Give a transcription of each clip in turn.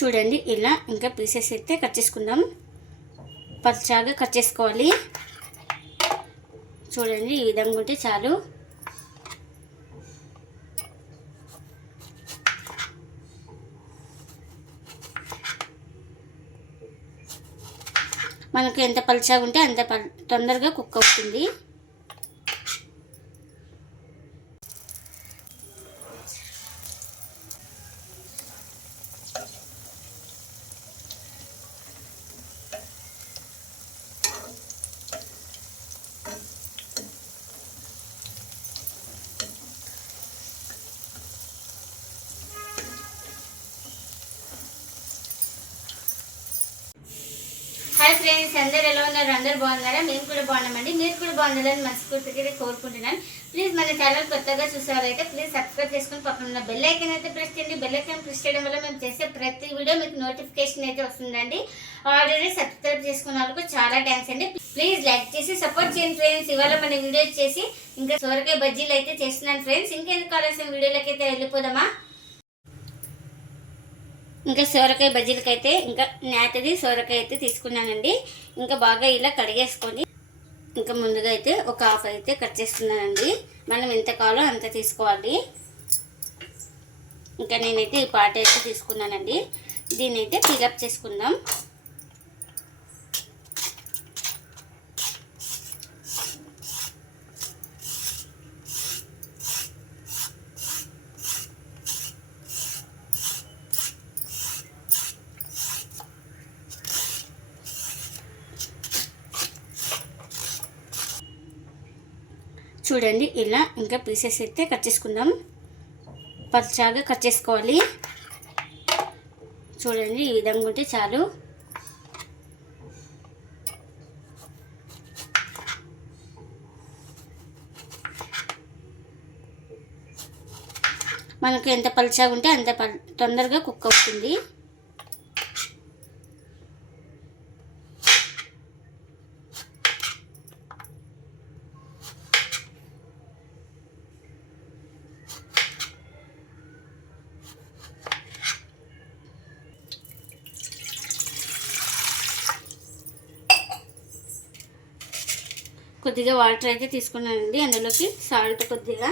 చూడండి ఇలా ఇంకా పీసెస్ అయితే కట్ చేసుకుందాం. పచ్చాగా కట్ చేసుకోవాలి. చూడండి ఈ విధంగా ఉంటే చాలు. మనకు ఎంత పలుచగా ఉంటే అంత పల్ తొందరగా కుక్ అవుతుంది. హాయ్ ఫ్రెండ్స్ అందరు ఎలా ఉన్నారు? అందరు బాగున్నారా? మేము కూడా బాగున్నామండి. మీరు కూడా బాగుండాలని మనస్ఫూర్తిగా కోరుకుంటున్నాను. ప్లీజ్ మన ఛానల్ కొత్తగా చూసారైతే ప్లీజ్ సబ్స్క్రైబ్ చేసుకుని పక్కన ఉన్న బెల్ ఐకన్ అయితే ప్రెస్ చేయండి. బెల్ ఐకన్ ప్రెస్ చేయడం వల్ల మేము చేసే ప్రతి వీడియో మీకు నోటిఫికేషన్ అయితే వస్తుందండి. ఆల్రెడీ సబ్స్క్రైబ్ చేసుకున్న వాళ్ళకు చాలా థ్యాంక్స్ అండి. ప్లీజ్ లైక్ చేసి సపోర్ట్ చేయండి ఫ్రెండ్స్ ఇవాళ మన వీడియో చేసి ఇంకా సోరకాయ బజ్జీలు అయితే చేస్తున్నాను ఫ్రెండ్స్ ఇంకెందుకు కావాల్సిన వీడియోలకైతే అయితే వెళ్ళిపోదామా? ఇంకా సోరకాయ బజ్జీలకైతే ఇంకా నేతది సోరకాయ అయితే తీసుకున్నానండి. ఇంకా బాగా ఇలా కడిగేసుకొని ఇంకా ముందుగా అయితే ఒక హాఫ్ అయితే కట్ చేస్తున్నానండి. మనం ఎంత కావాలో అంత తీసుకోవాలి. ఇంకా నేనైతే ఈ పాట అయితే తీసుకున్నానండి. దీన్ని అయితే ఫిలప్ చేసుకుందాం. చూడండి ఇలా ఇంకా పీసెస్ అయితే కట్ చేసుకుందాం. పచ్చాగా కట్ చేసుకోవాలి. చూడండి ఈ విధంగా ఉంటే చాలు. మనకు ఎంత పలుచగా ఉంటే అంత పల్ తొందరగా కుక్ అవుతుంది. కొద్దిగా వాటర్ అయితే తీసుకున్నానండి. అందులోకి సాల్ట్ కొద్దిగా.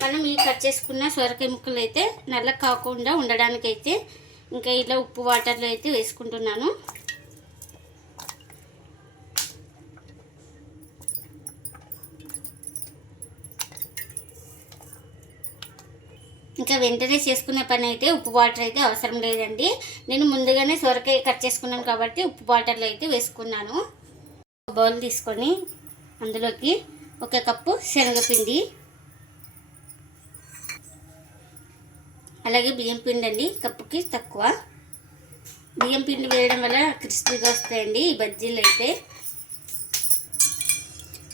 మనం ఈ కట్ చేసుకున్న సొరకాయ ముక్కలు అయితే నల్ల కాకుండా ఉండడానికి అయితే ఇంకా ఇలా ఉప్పు వాటర్లో అయితే వేసుకుంటున్నాను. ఇంకా వెంటనే చేసుకున్న పని అయితే ఉప్పు వాటర్ అయితే అవసరం లేదండి. నేను ముందుగానే సొరకాయ కట్ చేసుకున్నాను కాబట్టి ఉప్పు వాటర్లో అయితే వేసుకున్నాను. బౌల్ తీసుకొని అందులోకి ఒక కప్పు శనగపిండి. అలాగే బియ్యం పిండి అండి కప్పుకి తక్కువ. బియ్యం పిండి వేయడం వల్ల క్రిస్పీగా వస్తాయండి ఈ బజ్జీలు అయితే.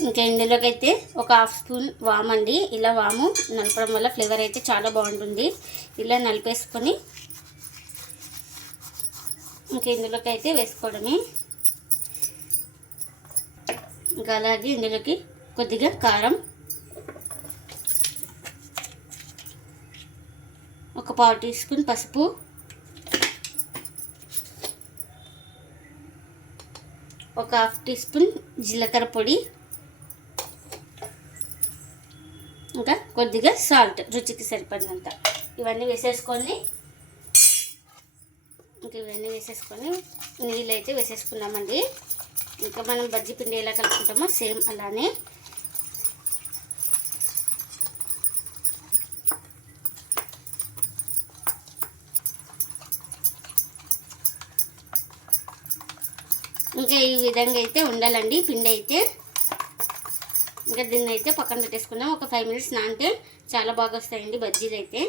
ఇంకా ఇందులోకి అయితే ఒక హాఫ్ స్పూన్ వామ్ అండి. ఇలా వాము నలపడం వల్ల ఫ్లేవర్ అయితే చాలా బాగుంటుంది. ఇలా నలిపేసుకొని ఇంకా ఇందులోకి అయితే వేసుకోవడమే. ఇంకా అలాగే ఇందులోకి కొద్దిగా కారం. ఒక పావు టీ స్పూన్ పసుపు. ఒక హాఫ్ టీ స్పూన్ జీలకర్ర పొడి. ఇంకా కొద్దిగా సాల్ట్ రుచికి సరిపడినంత. ఇవన్నీ వేసేసుకొని ఇంకా ఇవన్నీ వేసేసుకొని నీళ్ళు అయితే వేసేసుకున్నామండి. ఇంకా మనం బజ్జీ పిండి ఎలా కలుపుకుంటామో సేమ్ అలానే. ఇంకా ఈ విధంగా అయితే ఉండాలండి పిండి అయితే. ఇంకా దీన్ని అయితే పక్కన పెట్టేసుకుందాం. ఒక ఫైవ్ మినిట్స్ నానితే చాలా బాగా వస్తాయండి బజ్జీలు అయితే.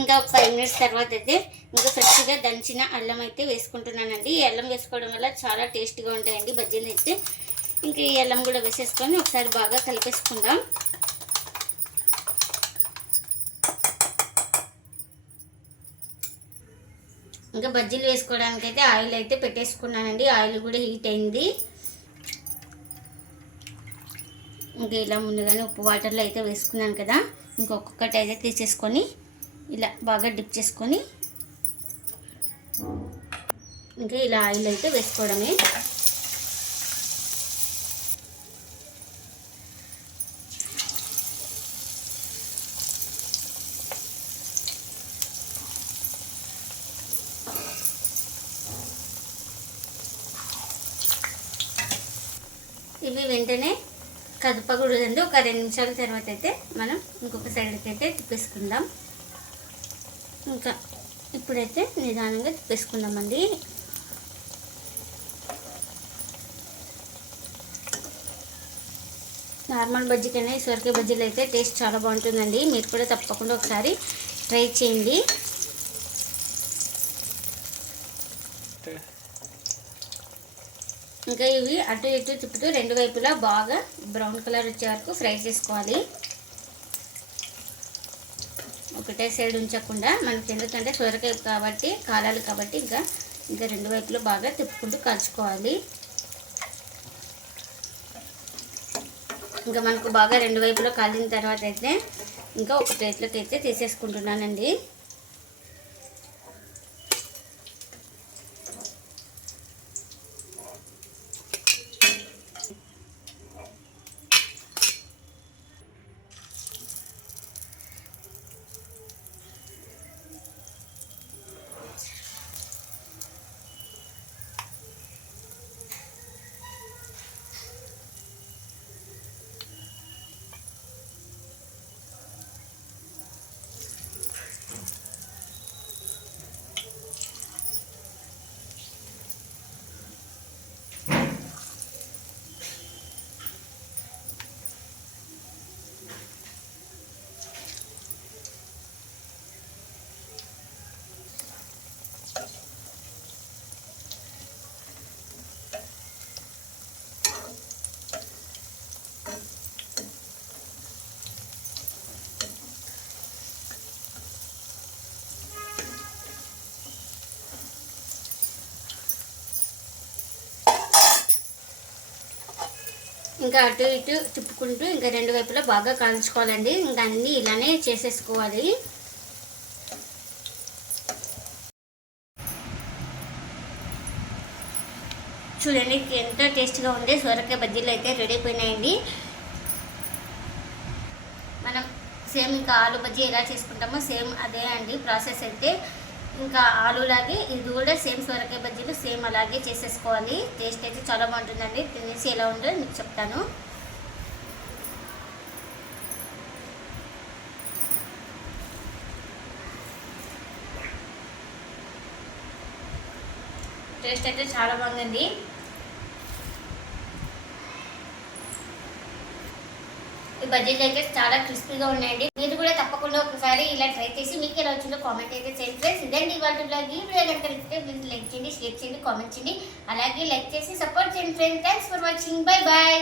ఇంకా ఒక ఫైవ్ మినిట్స్ తర్వాత అయితే ఇంకా ఫ్రెష్గా దంచిన అల్లం అయితే వేసుకుంటున్నానండి. ఈ అల్లం వేసుకోవడం వల్ల చాలా టేస్ట్గా ఉంటాయండి బజ్జీలు అయితే. ఇంకా ఈ అల్లం కూడా వేసేసుకొని ఒకసారి బాగా కలిపేసుకుందాం. ఇంకా బజ్జీలు వేసుకోవడానికి అయితే ఆయిల్ అయితే పెట్టేసుకున్నానండి. ఆయిల్ కూడా హీట్ అయింది. ఇంకా ఇలా ముందుగానే ఉప్పు వాటర్లో అయితే వేసుకున్నాను కదా. ఇంకొకటి అయితే తీసేసుకొని ఇలా బాగా డిప్ చేసుకొని ఇంకా ఇలా ఆయిల్ అయితే వేసుకోవడమే. ఇవి వెంటనే కదపకూడదండి. ఒక రెండు నిమిషాల తర్వాత అయితే మనం ఇంకొక సైడ్కి అయితే తిప్పేసుకుందాం. ఇంకా ఇప్పుడైతే నిదానంగా తిప్పేసుకుందామండి. నార్మల్ బజ్జీ కన్నా ఈ సొరకాయ బజ్జీలు అయితే టేస్ట్ చాలా బాగుంటుందండి. మీరు కూడా తప్పకుండా ఒకసారి ట్రై చేయండి. ఇంకా ఇవి అటు ఇటు తిప్పుతూ రెండు వైపులా బాగా బ్రౌన్ కలర్ వచ్చే వరకు ఫ్రై చేసుకోవాలి. ఒకటే సైడ్ ఉంచకుండా మనకి ఎందుకంటే సొరకాయ కాబట్టి కాలాలి కాబట్టి ఇంకా ఇంకా రెండు వైపులు బాగా తిప్పుకుంటూ కాల్చుకోవాలి. ఇంకా మనకు బాగా రెండు వైపులో కాలిన తర్వాత అయితే ఇంకా ఒక ప్లేట్లోకి అయితే తీసేసుకుంటున్నానండి. ఇంకా అటు ఇటు తిప్పుకుంటూ ఇంకా రెండు వైపులా బాగా కాల్చుకోవాలండి. ఇంకా అన్నీ ఇలానే చేసేసుకోవాలి. చూడండి ఎంతో టేస్ట్గా ఉండే సొరకాయ బజ్జీలు అయితే రెడీ అయిపోయినాయండి. మనం సేమ్ ఇంకా ఆలు బజ్జీ ఎలా చేసుకుంటామో సేమ్ అదే అండి ప్రాసెస్ అయితే. ఇంకా ఆలులాగే ఇది కూడా సేమ్ సొరకాయ బజ్జీలు సేమ్ అలాగే చేసేసుకోవాలి. టేస్ట్ అయితే చాలా బాగుంటుందండి. తినేసి ఎలా ఉందో మీకు చెప్తాను. టేస్ట్ అయితే చాలా బాగుందండి. ఈ బజ్జీలు అయితే చాలా క్రిస్పీగా ఉన్నాయండి. మీరు కూడా తప్పకుండా ఒకసారి ఇలా ట్రై చేసి మీకు ఎలా వచ్చిందో కామెంట్ అయితే చేయండి ఫ్రెండ్స్. ఇదండి ఇవాళ బ్లాగ్. ఈ వీడియో కనుక నచ్చితే ప్లీజ్ లైక్ చేయండి షేర్ చేయండి కామెంట్ చేయండి. అలాగే లైక్ చేసి సపోర్ట్ చేయండి friends. Thanks for watching bye bye